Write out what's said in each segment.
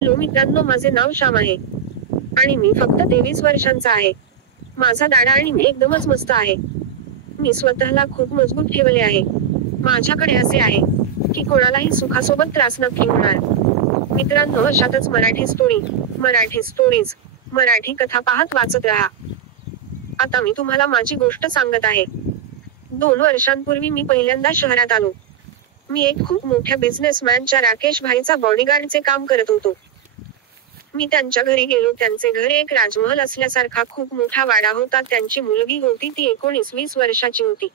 Hello मित्रांनो, माझे नाव श्याम आहे आणि मी फक्त 23 वर्षांचा आहे. माझा दाढा आणि मी एकदमच मस्त आहे. मी स्वतःला खूप मजबूत ठेवले आहे. माझ्याकडे असे आहे की कोणालाही सुखासोबत त्रास नक्की होणार. मित्रांनो, अशातच मराठी स्टोरी, मराठी स्टोरीज, मराठी कथा पाहत वाचत राहा. आता मी तुम्हाला माझी गोष्ट सांगत आहे. 2 वर्षांपूर्वी मी पहिल्यांदा शहरात आलो. मी एक खूप मोठ्या बिझनेसमॅनच्या राकेश भाईचा बॉडीगार्डचे काम करत होतो. मी त्यांच्या घरी गेलो. त्यांचे घर एक राजमहल असल्यासारखा खूप मोठा वाडा होता. त्यांची मुलगी होती, ती 19-20 वर्षाची होती.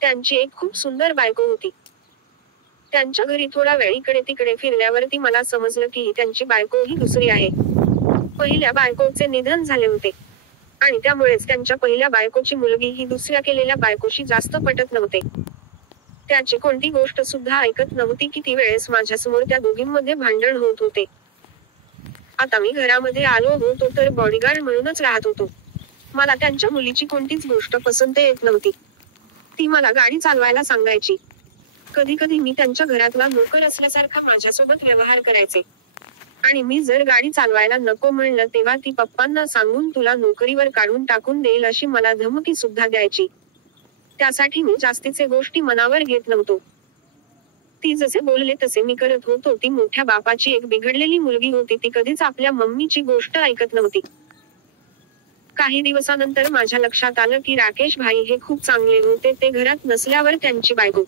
त्यांची एक खूप सुंदर बायको होती. त्यांच्या घरी थोडा वेळ इकडे तिकडे फिरल्यावरती मला समजलं की त्यांची बायको ही दुसरी आहे. पहिल्या बायकोचे निधन झाले होते आणि त्यामुळेच त्यांच्या पहिल्या बायकोची मुलगी ही दुसऱ्या केलेल्या बायकोशी जास्त पटत नव्हते. त्याची कोणती गोष्ट सुद्धा ऐकत नव्हती. किती वेळेस माझ्यासमोर त्या दोघींमध्ये भांडण होत होते. आता मी घरामध्ये आलो होतो तर बॉडीगार्ड म्हणूनच राहत होतो. मला त्यांच्या मुलीची कोणतीच गोष्ट पसंत येत नव्हती. ती मला गाडी चालवायला सांगायची. कधी कधी मी त्यांच्या घरातला नोकर असल्यासारखा माझ्यासोबत व्यवहार करायचे आणि मी जर गाडी चालवायला नको म्हणलं तेव्हा ती पप्पांना सांगून तुला नोकरीवर काढून टाकून देईल अशी मला धमकी सुद्धा द्यायची. त्यासाठी मी जास्तीचे गोष्टी मनावर घेत नव्हतो. ती जसे बोलले तसे मी करत होतो. ती मोठ्या बापाची एक बिघडलेली मुलगी होती. ती कधीच आपल्या मम्मीची गोष्ट ऐकत नव्हती. काही दिवसानंतर माझ्या लक्षात आलं की राकेश भाई हे खूप चांगले होते. ते घरात नसल्यावर त्यांची बायको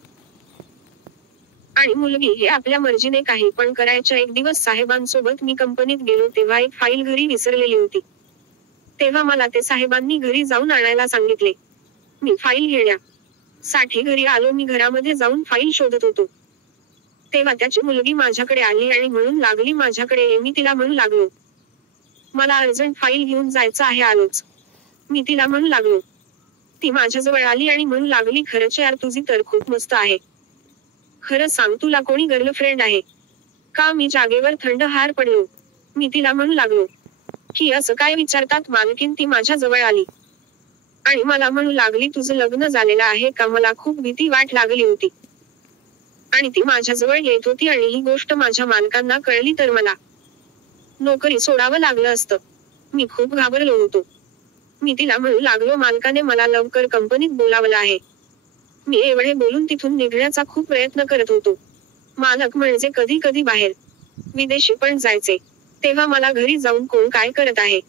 आणि मुलगी हे आपल्या मर्जीने काही पण करायच्या. एक दिवस साहेबांसोबत मी कंपनीत गेलो तेव्हा एक फाईल घरी विसरलेली होती. तेव्हा मला ते साहेबांनी घरी जाऊन आणायला सांगितले. मी फाईल घेण्यासाठी घरी आलो. मी घरामध्ये जाऊन फाईल शोधत होतो. तेव्हा त्याची मुलगी माझ्याकडे आली आणि म्हणून लागली माझ्याकडे ये. मी तिला म्हणू लागलो, मला अर्जंट फाईल घेऊन जायचं आहे, आलोच. मी तिला म्हणू लागलो. ती माझ्याजवळ आली आणि म्हणू लागली, खरंच यार तुझी तर खूप मस्त आहे. खरं सांग, तुला कोणी गर्लफ्रेंड आहे का? मी जागेवर थंड हार पडलो. मी तिला म्हणू लागलो की असं काय विचारतात मालकीन. ती माझ्या जवळ आली आणि मला म्हणू लागली, तुझं लग्न झालेलं आहे का? मला खूप भीती वाट लागली होती आणि ती माझ्याजवळ येत होती आणि ही गोष्ट माझ्या मालकांना कळली तर मला नोकरी सोडावं लागलं असतं. मी खूप घाबरलो होतो. मी तिला म्हणू लागलो, मालकाने मला लवकर कंपनीत बोलावलं आहे. मी एवढे बोलून तिथून निघण्याचा खूप प्रयत्न करत होतो. मालक म्हणजे कधी कधी बाहेर विदेशी पण जायचे. तेव्हा मला घरी जाऊन कोण काय करत आहे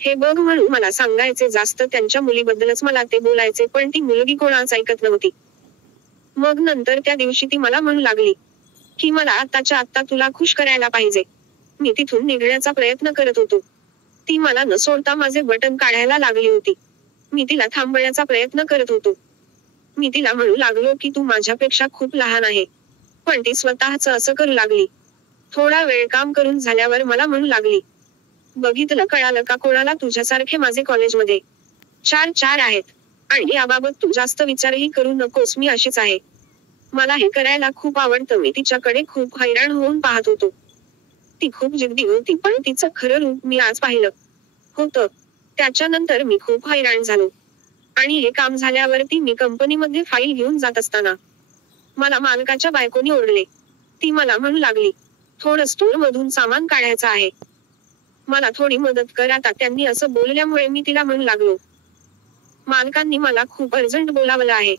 हे बघ म्हणून मला सांगायचे. जास्त त्यांच्या मुलीबद्दलच मला ते बोलायचे, पण ती मुलगी कोणाच ऐकत नव्हती. मग नंतर त्या दिवशी ती मला म्हणू लागली की मला आत्ताच्या आत्ता तुला खुश करायला पाहिजे. मी तिथून निघण्याचा प्रयत्न करत होतो. ती मला न सोडता माझे बटन काढायला लागली होती. मी तिला थांबवण्याचा प्रयत्न करत होतो. मी तिला म्हणू लागलो की तू माझ्यापेक्षा खूप लहान आहे, पण ती स्वतःच असं करू लागली. थोडा वेळ काम करून झाल्यावर मला म्हणू लागली, बघितलं, कळालं का कोणाला? तुझ्यासारखे माझे कॉलेजमध्ये 4 आहेत आणि याबाबत तू जास्त विचारही करू नकोस. मी अशीच आहे. मला हे करायला खूप आवडतं. मी तिच्याकडे खूप हैराण होऊन पाहत होतो. ती खूप जिद्दी होती, पण तिचं खरं रूप मी आज पाहिलं होतं. त्याच्यानंतर मी खूप हैराण झालो आणि हे काम झाल्यावरती मी कंपनीमध्ये फाईल घेऊन जात असताना मला मालकाच्या बायकोनी ओरडले. ती मला म्हणू लागली, थोडं स्टोर मधून सामान काढायचं आहे, मला थोडी मदत कर. आता त्यांनी असं बोलल्यामुळे मी तिला म्हणू लागलो, मालकांनी मला खूप अर्जंट बोलावलं आहे.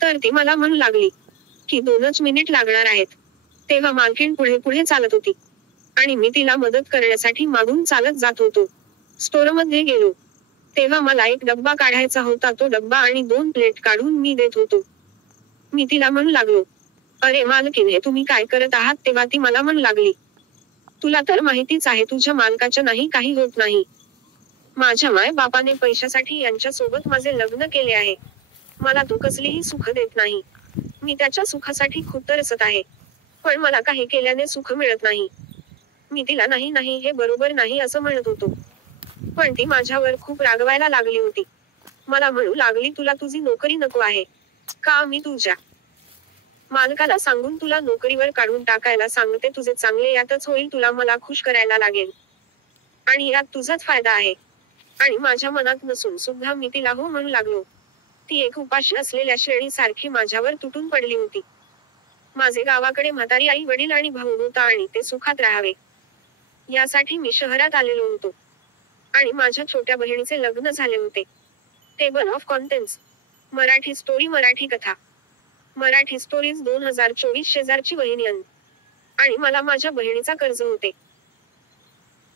तर ती मला म्हणू लागली की 2च मिनिट लागणार आहेत. तेव्हा मालकीण पुढे पुढे चालत होती आणि मी तिला मदत करण्यासाठी मागून चालत जात होतो. स्टोरमध्ये गेलो तेव्हा मला एक डब्बा काढायचा होता. तो डब्बा आणि 2 प्लेट काढून मी देत होतो. मी तिला म्हणू लागलो, अरे मालकीण, हे तुम्ही काय करत आहात? तेव्हा ती मला म्हणू लागली, तुला तर माहितीच आहे तुझ्या मालकाच्या नाही काही होत नाही. माझ्या माय बापाने पैशासाठी यांच्या सोबत माझे लग्न केले आहे. मला तो कसलीही सुख देत नाही. मी त्याच्या सुखासाठी खूप तरसत आहे, पण मला काही केल्याने सुख मिळत नाही. मी तिला नाही नाही, हे बरोबर नाही असं म्हणत होतो, पण ती माझ्यावर खूप रागवायला लागली होती. मला म्हणू लागली, तुला तुझी नोकरी नको आहे का? मी तुझ्या मालकाला सांगून तुला नोकरीवर काढून टाकायला सांगते. तुझे चांगले यातच होईल. तुला मला खुश करायला लागेल आणि यात तुझाच फायदा आहे. आणि माझ्या मनात नसून सुद्धा मी तिला हो म्हणू लागलो. ती एक उपाशी असलेल्या शेळीसारखी माझ्यावर तुटून पडली होती. माझे गावाकडे म्हातारी आई वडील आणि भाऊ होता आणि ते सुखात राहावे यासाठी मी शहरात आलेलो होतो. आणि माझ्या छोट्या बहिणीचे लग्न झाले होते. Table of contents. Marathi story Marathi कथा. मराठी स्टोरीज 2024 शेजारची वहिनी अन. आणि मला माझ्या बहिणीचा कर्ज होते.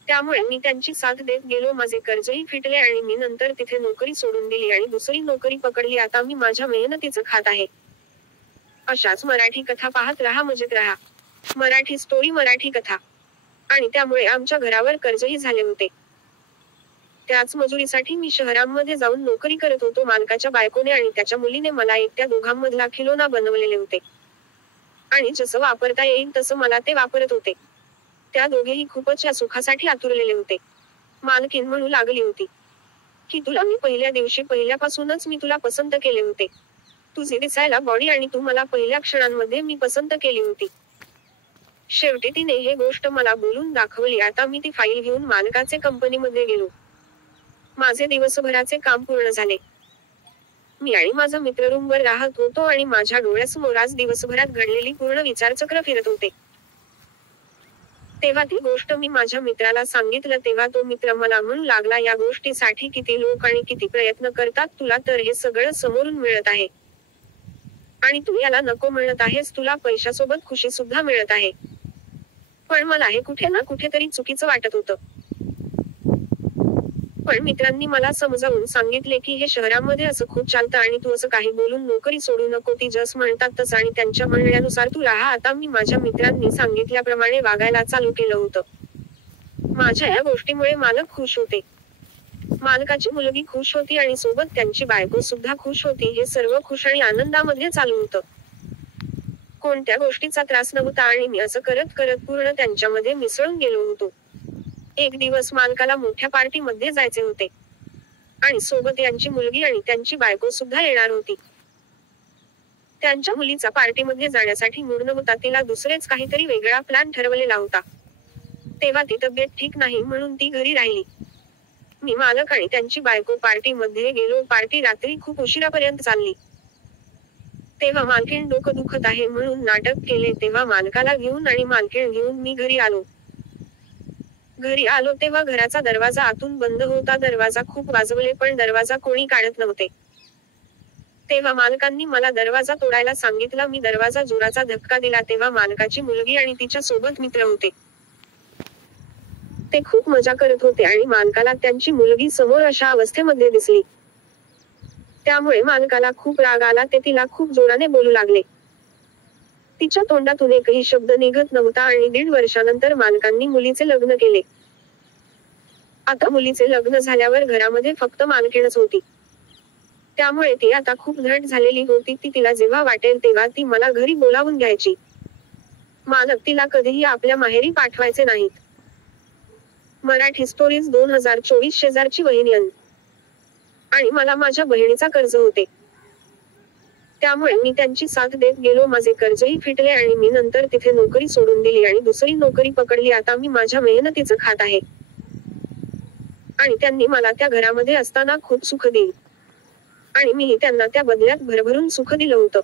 त्यामुळे मी त्यांची साथ देत गेलो. माझे कर्जही फिटले आणि मी नंतर तिथे नोकरी सोडून दिली आणि दुसरी नोकरी पकडली. आता मी माझ्या मेहनतीचं खात आहे. अशाच मराठी कथा पाहत रहा, मजेत रहा. मराठी स्टोरी मराठी कथा. आणि त्यामुळे आमच्या घरावर कर्जही झाले होते. त्याच मजुरीसाठी मी शहरांमध्ये जाऊन नोकरी करत होतो. मालकाच्या बायकोने आणि त्याच्या मुलीने मला एकट्या दोघांमधला खिलोना बनवलेले होते. आणि जसं वापरता येईल तसं मला ते वापरत होते. त्या दोघेही खूपच या सुखासाठी आतुरलेले होते. मालकीण म्हणू लागली होती की तुला मी पहिल्या दिवशी पहिल्यापासूनच मी तुला पसंत केले होते. तुझी दिसायला बॉडी आणि तू मला पहिल्या क्षणांमध्ये मी पसंत केली होती. शेवटी तिने हे गोष्ट मला बोलून दाखवली. आता मी ती फाईल घेऊन मालकाचे कंपनीमध्ये गेलो. माझे दिवसभराचे काम पूर्ण झाले. मी आणि माझा मित्र रूमवर राहत होतो आणि माझ्या डोळ्यासमोर आज दिवसभरात घडलेली पूर्ण विचारचक्र फिरत होते. तेव्हा ती गोष्ट मी माझ्या मित्राला सांगितलं. तेव्हा तो मित्र मला म्हणू लागला, या गोष्टीसाठी किती लोक आणि किती प्रयत्न करतात. तुला तर हे सगळं समोरून मिळत आहे आणि तू याला नको म्हणत आहेस. तुला पैशासोबत खुशी सुद्धा मिळत आहे. पण मला हे कुठे ना कुठेतरी चुकीचं वाटत होतं. पण मित्रांनी मला समजावून सांगितले की हे शहरामध्ये असं खूप चालतं आणि तू असं काही बोलून नोकरी सोडू नको. ती जस म्हणतात तसं आणि त्यांच्या म्हणण्यानुसार तू राहा. आता मी माझ्या मित्रांनी सांगितल्याप्रमाणे वागायला चालू केलं होतं. माझ्या या गोष्टीमुळे मालक खुश होते. मालकाची मुलगी खुश होती आणि सोबत त्यांची बायको सुद्धा खुश होती. हे सर्व खुश आणि आनंदामध्ये चालू होतं. कोणत्या गोष्टीचा त्रास नव्हता आणि मी असं करत करत पूर्ण त्यांच्यामध्ये मिसळून गेलो होतो. एक दिवस मालकाला मोठ्या पार्टीमध्ये जायचे होते आणि सोबत यांची मुलगी आणि त्यांची बायको सुद्धा येणार होती. त्यांच्या मुलीचा पार्टीमध्ये जाण्यासाठी मूड नव्हता. तिला दुसरेच काहीतरी वेगळा प्लॅन ठरवलेला होता. तेव्हा ती तब्येत ठीक नाही म्हणून ती घरी राहिली. मी, मालक आणि त्यांची बायको पार्टीमध्ये गेलो. पार्टी रात्री खूप उशिरापर्यंत चालली. तेव्हा मालकीण डोकं दुखत आहे म्हणून नाटक केले. तेव्हा मालकाला घेऊन आणि मालकीण घेऊन मी घरी आलो. घरी आलो तेव्हा घराचा दरवाजा आतून बंद होता. दरवाजा खूप वाजवले पण दरवाजा कोणी काढत नव्हते. तेव्हा मालकांनी मला दरवाजा तोडायला सांगितलं. मी दरवाजा जोराचा धक्का दिला. तेव्हा मालकाची मुलगी आणि तिच्या सोबत मित्र होते. ते खूप मजा करत होते आणि मालकाला त्यांची मुलगी समोर अशा अवस्थेमध्ये दिसली. त्यामुळे मालकाला खूप राग आला. ते तिला खूप जोराने बोलू लागले. तिच्या तोंडातून एकही शब्द निघत नव्हता आणि 1.5 वर्षानंतर मालकांनी मुलीचे लग्न केले. आता मुलीचे लग्न झाल्यावर घरामध्ये फक्त मालकीणच होती. त्यामुळे ती आता खूप धड झालेली होती. ती तिला जेव्हा वाटेल तेव्हा ती मला घरी बोलावून घ्यायची. मालक तिला कधीही आपल्या माहेरी पाठवायचे नाहीत. मराठी स्टोरीज 2024 शेजारची वहिनी अन. आणि मला माझ्या बहिणीचा कर्ज होते. त्यामुळे मी त्यांची साथ देत गेलो. माझे कर्जही फिटले आणि मी नंतर तिथे नोकरी सोडून दिली आणि दुसरी नोकरी पकडली. आता मी माझ्या मेहनतीचं खात आहे. आणि त्यांनी मला त्या घरामध्ये असताना खूप सुख दिले. आणि मीही त्यांना त्या बदल्यात भरभरून सुख दिलं होतं.